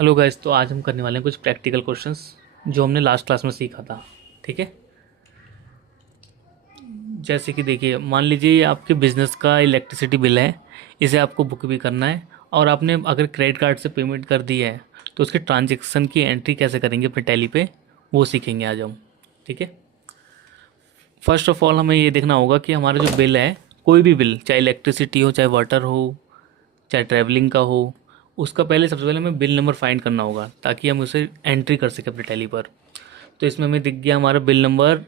Hello guys, तो आज हम करने वाले हैं कुछ प्रैक्टिकल क्वेश्चंस जो हमने लास्ट क्लास में सीखा था। ठीक है। जैसे कि देखिए, मान लीजिए ये आपके बिज़नेस का इलेक्ट्रिसिटी बिल है। इसे आपको बुक भी करना है और आपने अगर क्रेडिट कार्ड से पेमेंट कर दी है तो उसके ट्रांजैक्शन की एंट्री कैसे करेंगे अपने टैली पे, वो सीखेंगे आज हम। ठीक है। फर्स्ट ऑफ ऑल हमें ये देखना होगा कि हमारा जो बिल है, कोई भी बिल, चाहे इलेक्ट्रिसिटी हो, चाहे वाटर हो, चाहे ट्रैवलिंग का हो, उसका पहले सबसे पहले हमें बिल नंबर फाइंड करना होगा ताकि हम उसे एंट्री कर सकें अपने टैली पर। तो इसमें हमें दिख गया हमारा बिल नंबर,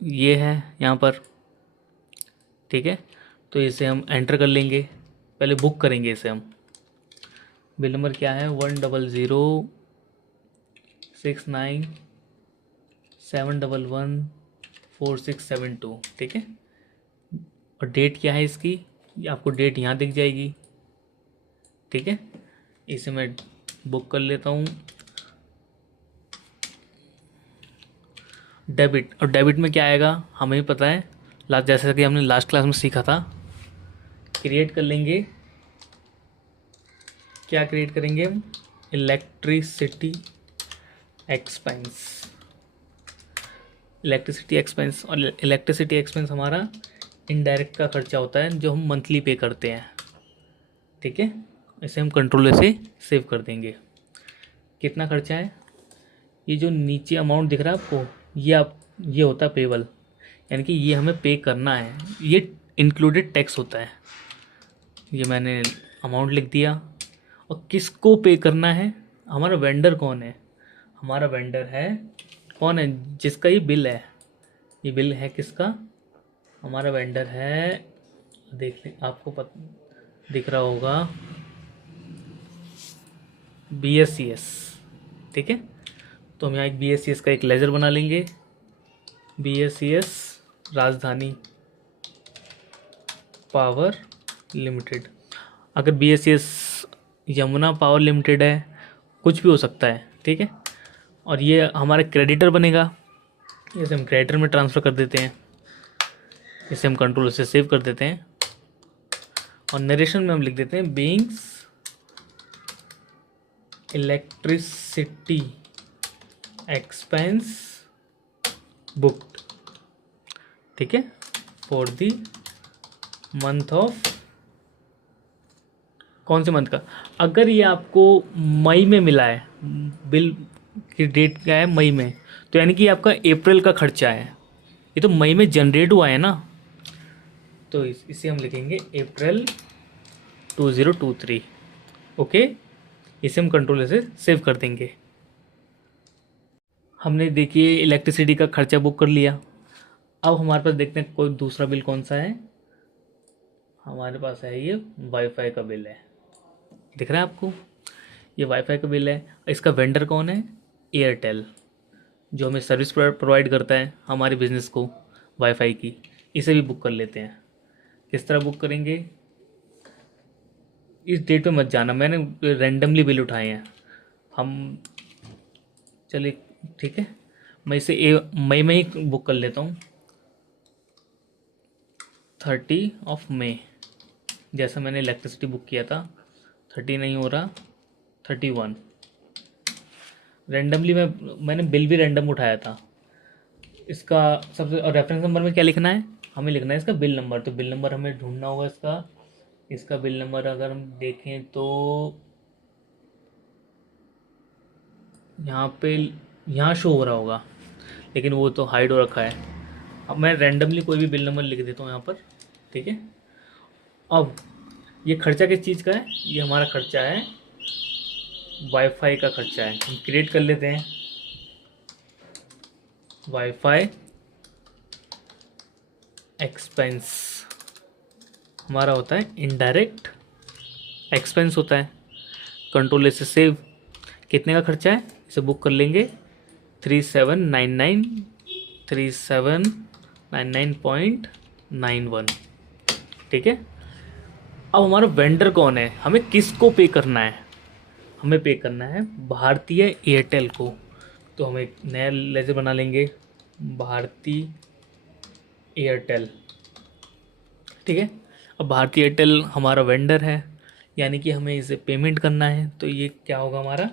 ये है यहाँ पर। ठीक है। तो इसे हम एंटर कर लेंगे, पहले बुक करेंगे इसे हम। बिल नंबर क्या है? 1007114672। ठीक है। और डेट क्या है इसकी? ये आपको डेट यहाँ दिख जाएगी। ठीक है। इसे मैं बुक कर लेता हूँ। डेबिट, और डेबिट में क्या आएगा हमें भी पता है, लास्ट जैसा कि हमने लास्ट क्लास में सीखा था। क्रिएट कर लेंगे, क्या क्रिएट करेंगे हम? Electricity expense. इलेक्ट्रिसिटी एक्सपेंस, और इलेक्ट्रिसिटी एक्सपेंस हमारा इनडायरेक्ट का खर्चा होता है जो हम मंथली पे करते हैं। ठीक है। इसे हम कंट्रोल से सेव कर देंगे। कितना खर्चा है? ये जो नीचे अमाउंट दिख रहा है आपको, ये होता है पेबल, यानी कि ये हमें पे करना है। ये इंक्लूडेड टैक्स होता है। ये मैंने अमाउंट लिख दिया। और किसको पे करना है? हमारा वेंडर कौन है? हमारा वेंडर है, कौन है जिसका ये बिल है? ये बिल है किसका? हमारा वेंडर है, देख ले आपको दिख रहा होगा, BSCS। ठीक है। तो हम यहाँ एक BSCS का एक लेजर बना लेंगे। BSCS राजधानी पावर लिमिटेड। अगर BSCS यमुना पावर लिमिटेड है, कुछ भी हो सकता है। ठीक है। और ये हमारा क्रेडिटर बनेगा, इसे हम क्रेडिटर में ट्रांसफ़र कर देते हैं। इसे हम कंट्रोल से सेव कर देते हैं। और नरेशन में हम लिख देते हैं बीइंग्स इलेक्ट्रिसिटी एक्सपेंस बुक्ड। ठीक है। फॉर दी मंथ ऑफ, कौन से मंथ का? अगर ये आपको मई में मिला है, बिल की डेट क्या है? मई में, तो यानी कि आपका अप्रैल का खर्चा है। ये तो मई में जनरेट हुआ है ना, तो इसे हम लिखेंगे अप्रैल 2023। ओके। इसे हम कंट्रोल से सेव कर देंगे। हमने देखिए इलेक्ट्रिसिटी का खर्चा बुक कर लिया। अब हमारे पास देखते हैं कोई दूसरा बिल कौन सा है। हमारे पास है ये वाईफाई का बिल है, दिख रहा है आपको? ये वाईफाई का बिल है। इसका वेंडर कौन है? एयरटेल, जो हमें सर्विस प्रोवाइड करता है हमारे बिज़नेस को, वाईफाई की। इसे भी बुक कर लेते हैं। किस तरह बुक करेंगे? इस डेट पे मत जाना, मैंने रैंडमली बिल उठाए हैं हम। चलिए, ठीक है, मैं इसे मई में ही बुक कर लेता हूँ। 30 मई, जैसा मैंने इलेक्ट्रिसिटी बुक किया था। 30 नहीं हो रहा, 31। रैंडमली मैंने बिल भी रैंडम उठाया था। इसका सबसे, और रेफरेंस नंबर में क्या लिखना है? हमें लिखना है इसका बिल नंबर। तो बिल नंबर हमें ढूंढना होगा इसका। इसका बिल नंबर अगर हम देखें तो यहाँ पे, यहाँ शो हो रहा होगा, लेकिन वो तो हाइड हो रखा है। अब मैं रैंडमली कोई भी बिल नंबर लिख देता हूँ यहाँ पर। ठीक है। अब ये खर्चा किस चीज़ का है? ये हमारा खर्चा है, वाईफाई का खर्चा है। हम क्रिएट कर लेते हैं। वाईफाई एक्सपेंस हमारा होता है इनडायरेक्ट एक्सपेंस होता है। कंट्रोल से सेव। कितने का खर्चा है इसे बुक कर लेंगे। 3799 ठीक है। अब हमारा वेंडर कौन है? हमें किसको पे करना है? हमें पे करना है भारतीय एयरटेल को। तो हम एक नया लेजर बना लेंगे, भारती एयरटेल। ठीक है। अब भारती एयरटेल हमारा वेंडर है, यानी कि हमें इसे पेमेंट करना है। तो ये क्या होगा हमारा?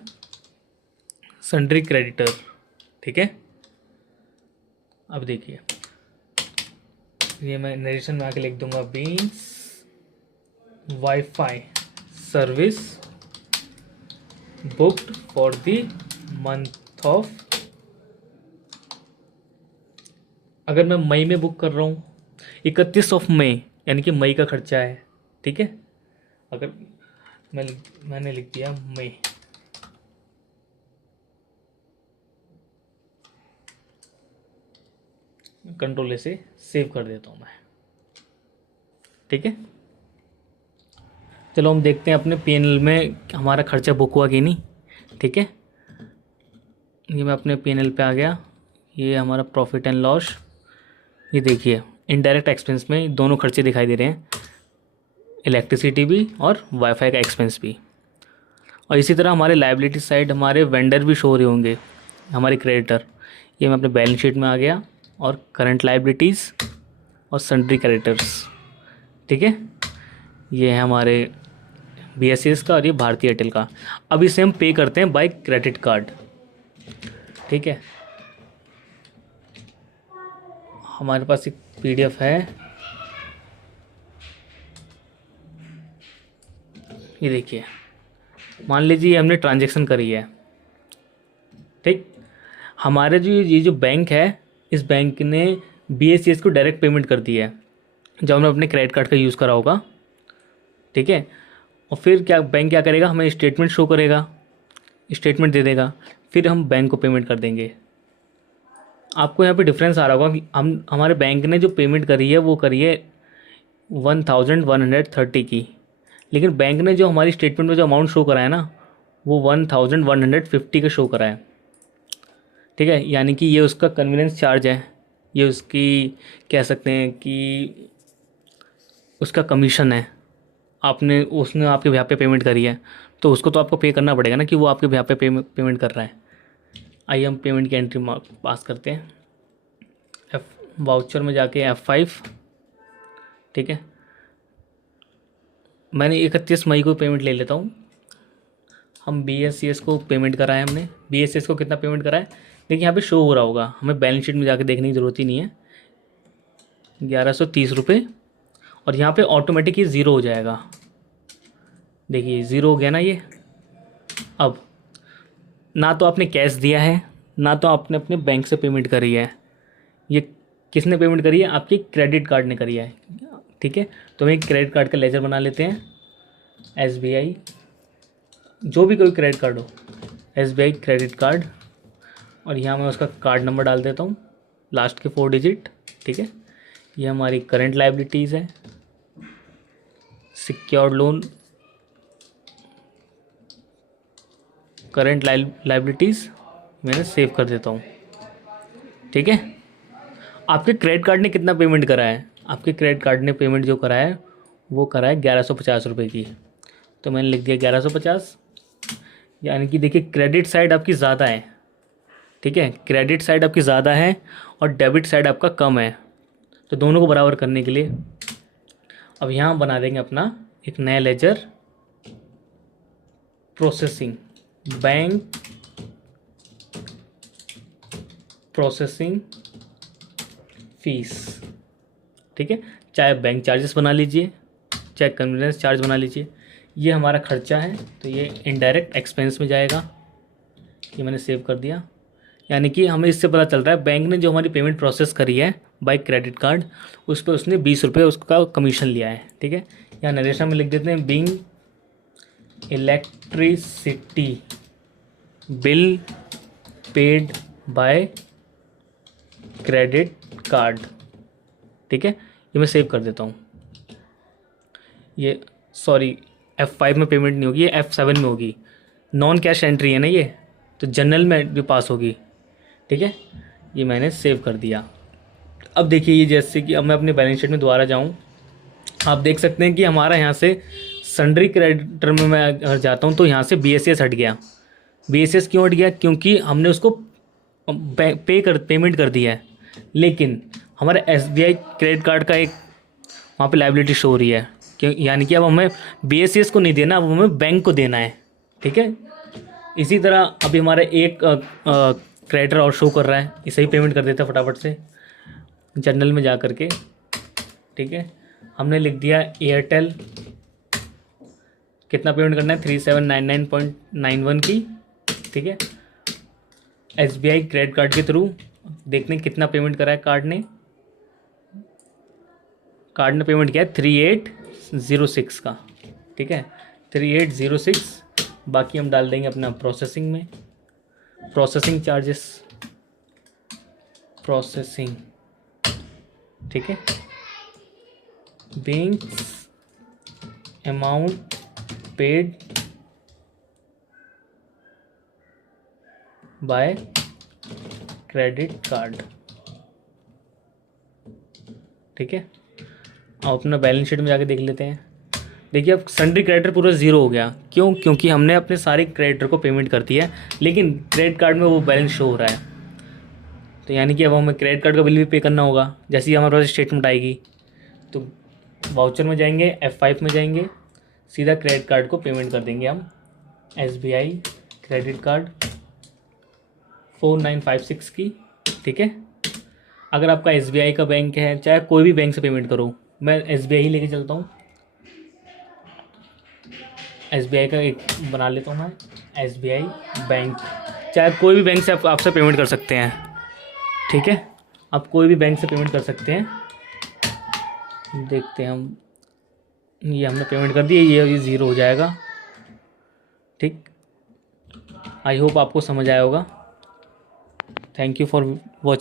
सन्ड्री क्रेडिटर, ठीक है। अब देखिए, ये मैं नरेशन में आके लिख दूंगा, beans wifi service booked for the month of, अगर मैं मई में बुक कर रहा हूँ 31 मई, यानी कि मई का खर्चा है, ठीक है। अगर मैंने लिख दिया मई, कंट्रोल से सेव कर देता हूँ मैं, ठीक है। चलो हम देखते हैं अपने पीएनएल में हमारा खर्चा बुक हुआ कि नहीं, ठीक है। ये मैं अपने पीएनएल पे आ गया, ये हमारा प्रॉफिट एंड लॉस, ये देखिए इनडायरेक्ट एक्सपेंस में दोनों खर्चे दिखाई दे रहे हैं, इलेक्ट्रिसिटी भी और वाईफाई का एक्सपेंस भी। और इसी तरह हमारे लायबिलिटी साइड हमारे वेंडर भी शो हो रहे होंगे, हमारे क्रेडिटर। ये मैं अपने बैलेंस शीट में आ गया, और करंट लायबिलिटीज़ और सन्ड्री क्रेडिटर्स, ठीक है। ये है हमारे BSES का और ये भारतीय एयरटेल का। अब इसे हम पे करते हैं बाय क्रेडिट कार्ड, ठीक है। हमारे पास एक PDF है, ये देखिए, मान लीजिए हमने ट्रांजैक्शन करी है, ठीक। हमारे जो ये जो बैंक है, इस बैंक ने BSES को डायरेक्ट पेमेंट कर दी है जब हमने अपने क्रेडिट कार्ड का यूज़ करा होगा, ठीक है। और फिर क्या बैंक क्या करेगा, हमें स्टेटमेंट शो करेगा, स्टेटमेंट दे देगा, फिर हम बैंक को पेमेंट कर देंगे। आपको यहाँ पे डिफरेंस आ रहा होगा कि हम हमारे बैंक ने जो पेमेंट करी है वो करी है 1130 की, लेकिन बैंक ने जो हमारी स्टेटमेंट में जो अमाउंट शो करा है ना, वो 1150 का शो करा है, ठीक है। यानी कि ये उसका कन्वीनियंस चार्ज है, ये उसकी कह सकते हैं कि उसका कमीशन है। उसने आपके यहाँ पे पेमेंट करी है, तो उसको तो आपको पे करना पड़ेगा ना कि वो आपके यहाँ पे पेमेंट कर रहा है। आइए हम पेमेंट की एंट्री पास करते हैं, वाउचर में जाके F5, ठीक है। मैंने 31 मई को पेमेंट ले लेता हूँ। हम BSES को पेमेंट करा है, हमने BSES को कितना पेमेंट करा है देखिए, यहाँ पे शो हो रहा होगा, हमें बैलेंस शीट में जाके देखने की ज़रूरत ही नहीं है, 1130 रुपये। और यहाँ पे ऑटोमेटिक ही ज़ीरो हो जाएगा, देखिए ज़ीरो हो गया ना ये। अब ना तो आपने कैश दिया है, ना तो आपने अपने बैंक से पेमेंट करी है, ये किसने पेमेंट करी है, आपके क्रेडिट कार्ड ने करी है, ठीक है। तो हम एक क्रेडिट कार्ड का लेजर बना लेते हैं, SBI, जो भी कोई क्रेडिट कार्ड हो, SBI क्रेडिट कार्ड, और यहाँ मैं उसका कार्ड नंबर डाल देता हूँ, लास्ट के 4 डिजिट, ठीक है। ये हमारी करंट लायबिलिटीज़ है, सिक्योर्ड लोन, करंट लायबिलिटीज़ मैंने सेव कर देता हूँ, ठीक है। आपके क्रेडिट कार्ड ने कितना पेमेंट करा है, आपके क्रेडिट कार्ड ने पेमेंट जो करा है वो करा है 1150 रुपये की, तो मैंने लिख दिया 1150। यानी कि देखिए क्रेडिट साइड आपकी ज़्यादा है, ठीक है, क्रेडिट साइड आपकी ज़्यादा है और डेबिट साइड आपका कम है। तो दोनों को बराबर करने के लिए अब यहाँ बना देंगे अपना एक नया ledger, processing, bank processing fees, ठीक है। चाहे बैंक चार्जेस बना लीजिए, चाहे कन्वीनियंस चार्ज बना लीजिए, ये हमारा खर्चा है, तो ये इनडायरेक्ट एक्सपेंस में जाएगा, ये मैंने सेव कर दिया। यानी कि हमें इससे पता चल रहा है बैंक ने जो हमारी पेमेंट प्रोसेस करी है बाय क्रेडिट कार्ड, उस पर उसने 20 रुपये उसका कमीशन लिया है, ठीक है। यहाँ नरेशन में लिख देते हैं, being electricity bill paid by credit card, ठीक है। ये मैं सेव कर देता हूँ। ये सॉरी F5 में पेमेंट नहीं होगी, ये F7 में होगी, नॉन कैश एंट्री है ना ये, तो जनरल में भी पास होगी, ठीक है। ये मैंने सेव कर दिया। अब देखिए ये जैसे कि अब मैं अपने बैलेंस शीट में दोबारा जाऊँ, आप देख सकते हैं कि हमारा यहाँ से सन्ड्री क्रेडिटर में मैं अगर जाता हूँ तो यहाँ से BSES हट गया। BSES क्यों हट गया, क्योंकि हमने उसको पेमेंट कर दिया है, लेकिन हमारे SBI क्रेडिट कार्ड का एक वहाँ पे लायबिलिटी शो हो रही है, यानी कि अब हमें BSES को नहीं देना, अब हमें बैंक को देना है, ठीक है। इसी तरह अभी हमारा एक क्रेडिटर और शो कर रहा है, इसे ही पेमेंट कर देते हैं फटाफट से जनरल में जा करके। ठीक है, हमने लिख दिया एयरटेल, कितना पेमेंट करना है 3799.91 की। ठीक है, SBI क्रेडिट कार्ड के थ्रू देखने कितना पेमेंट करा है कार्ड ने पेमेंट किया है 3806 का। ठीक है, 3806, बाकी हम डाल देंगे अपना प्रोसेसिंग में, प्रोसेसिंग चार्जेस, प्रोसेसिंग। ठीक है, bank amount paid by credit card. ठीक है, अब अपना बैलेंस शीट में जाके देख लेते हैं। देखिए अब सन्ड्री क्रेडिटर पूरा ज़ीरो हो गया, क्यों? क्योंकि हमने अपने सारे क्रेडिटर को पेमेंट कर दिया है, लेकिन क्रेडिट कार्ड में वो बैलेंस शो हो रहा है। तो यानी कि अब हमें क्रेडिट कार्ड का बिल भी पे करना होगा। जैसे ही हमारे पास स्टेटमेंट आएगी तो वाउचर में जाएंगे, F5 में जाएंगे, सीधा क्रेडिट कार्ड को पेमेंट कर देंगे हम। SBI क्रेडिट कार्ड 4956 की। ठीक है, अगर आपका SBI का बैंक है, चाहे कोई भी बैंक से पेमेंट करो, मैं SBI ही लेके चलता हूँ। SBI का एक बना लेता हूँ मैं, SBI बैंक, चाहे कोई भी बैंक से आप आपसे पेमेंट कर सकते हैं। ठीक है, आप कोई भी बैंक से पेमेंट कर सकते हैं। देखते हैं हम, ये हमने पेमेंट कर दिया, ये ज़ीरो हो जाएगा। ठीक, आई होप आपको समझ आया होगा। Thank you for watching.